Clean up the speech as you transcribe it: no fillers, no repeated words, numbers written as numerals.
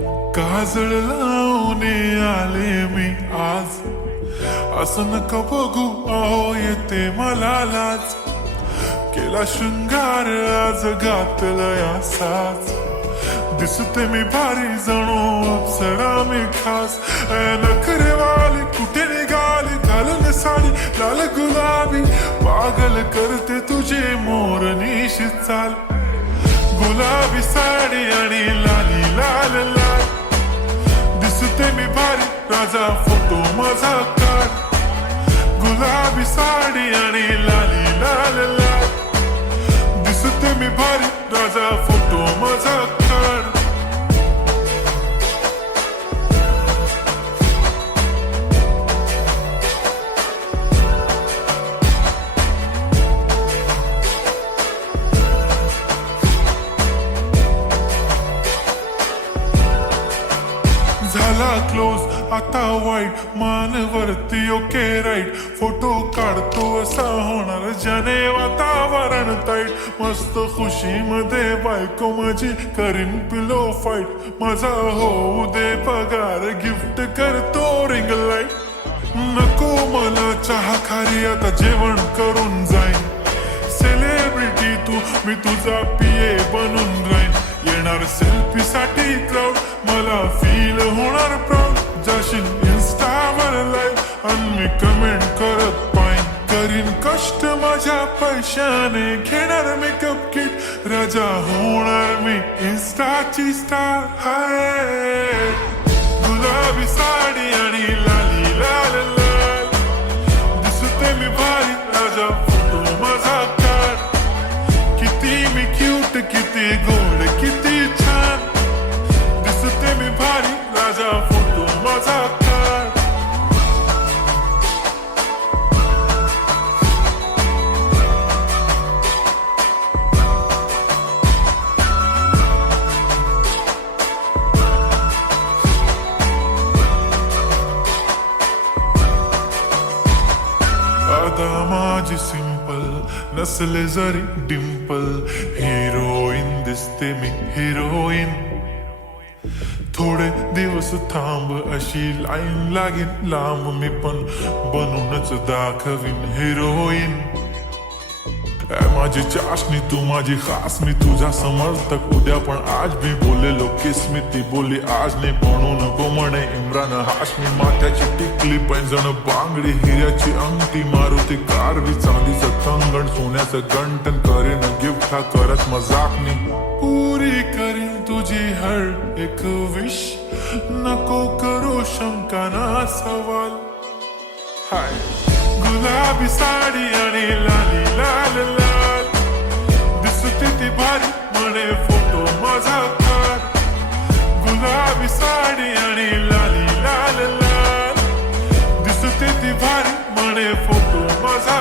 काजळ लावून आले मी आज, असं नका बघू अहो येते मला लाज. केला शृंगार आज घातलाय असाच, दिसते मी भारी जणू अप्सरा मी खास. नखरेवाली कुठे निघाली घालून साडी लाल गुलाबी, पागल करते तुझे मोर निशी चाल. गुलाबी साडी आणि लाली लाल लाल, दिसते मी भारी राजा फोटो माझा काढ. गुलाबी साडी आणि लाली लाल लाल, दिसते मी भारी राजा फोटो माझा काढ. झाला क्लोज आता वाईट, मान वरती ओके राईट. फोटो काढतो असा होणार ज्याने वातावरण ताईट. मस्त खुशी मध्ये बायको माझी करीन पिलो फाईट. माझा होऊ दे पगार गिफ्ट करतो रिंग लाईट. नको मला चहा खारी आता जेवण करून जाईन. सेलिब्रिटी तू मी तुझा पिये बनून राहीन. येणार सेल्फी साठी क्राऊड मला फील होणार प्राऊड. जाशील इन्स्टावर लाईव्ह आणि मी कमेंट करत पाईन. करीन कष्ट माझ्या पैशाने घेणार मेकअप किट. राजा होणार मी इन्स्टाची स्टार. हाय गुलाबी साडी आणि लाली लाल लाल, दिसते मी भारी राजा फोटो माझा काढ. किती मी क्यूट किती गोड किती छान, दिसते मी भारी राजा फोटो माझा काढ. आता माझी सिंपल नसले जरी डिंपल, हिरोईन दिसते मी हिरोईन. थोडे दिवस थांब अशी लाईन लागेल लांब, मी पण बनूनच दाखवीन हिरोईन. माझी चाशनी तू माझी खास, मी तुझा समर्थक उद्या पण आज मी बोलेलो किस्मी. ती बोली आज नाही बनू नको म्हणे इम्रान हाशमी. माथ्याची टिकली पैंजण बांगडी हिऱ्याची अंगठी, मारुती कारवी चांदीचं कंगण सोन्याचं गंटन. करीन गिफ्ट हा करत मजाकनी. पुरी करीन तुझी हर एक विश, नको करू शंका ना सवाल. हाय गुलाबी साडी आणि लाली लाल लाल, दिसते ती भारी म्हणे फोटो माझा काढ. गुलाबी साडी आणि लाली लाल लाल, दिसते ती भारी म्हणे फोटो माझा